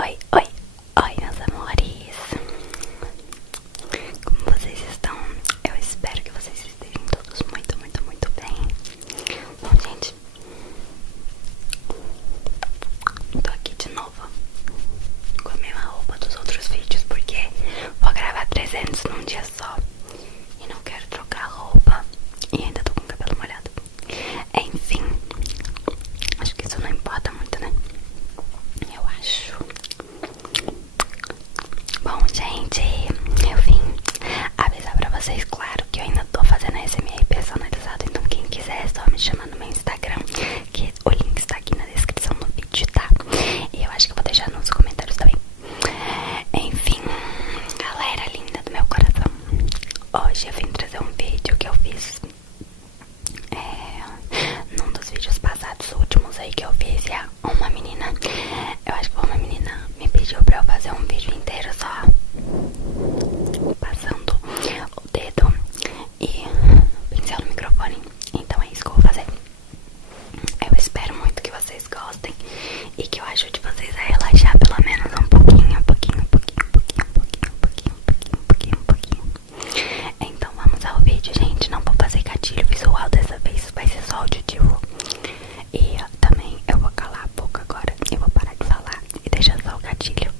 Oi, oi, oi, meus amores. Como vocês estão? Eu espero que vocês estejam todos muito bem. Bom, gente, tô aqui de novo com a mesma roupa dos outros vídeos, porque vou gravar 300 num dia só e não quero trocar a roupa e ainda tô com o cabelo molhado. Enfim, acho que isso não importa muito, né? Eu acho. Bom, gente, eu vim avisar pra vocês, claro, que eu ainda tô fazendo ASMR personalizado. Então quem quiser é só me chamar no meu Instagram, que o link está aqui na descrição do vídeo, tá? E eu acho que eu vou deixar nos comentários também. Enfim, galera linda do meu coração, hoje eu vim trazer um vídeo que eu fiz num dos vídeos passados, últimos aí que eu fiz. E uma menina, eu acho que foi uma menina, me pediu pra eu fazer um vídeo inteiro só passando o dedo e pincel no microfone. Então é isso que eu vou fazer. Eu espero muito que vocês gostem e que eu ajude vocês a relaxar pelo menos um pouquinho. Então vamos ao vídeo, gente. Não vou fazer gatilho visual dessa vez, vai ser só auditivo. E também eu vou calar a boca agora. Eu vou parar de falar e deixar só o gatilho.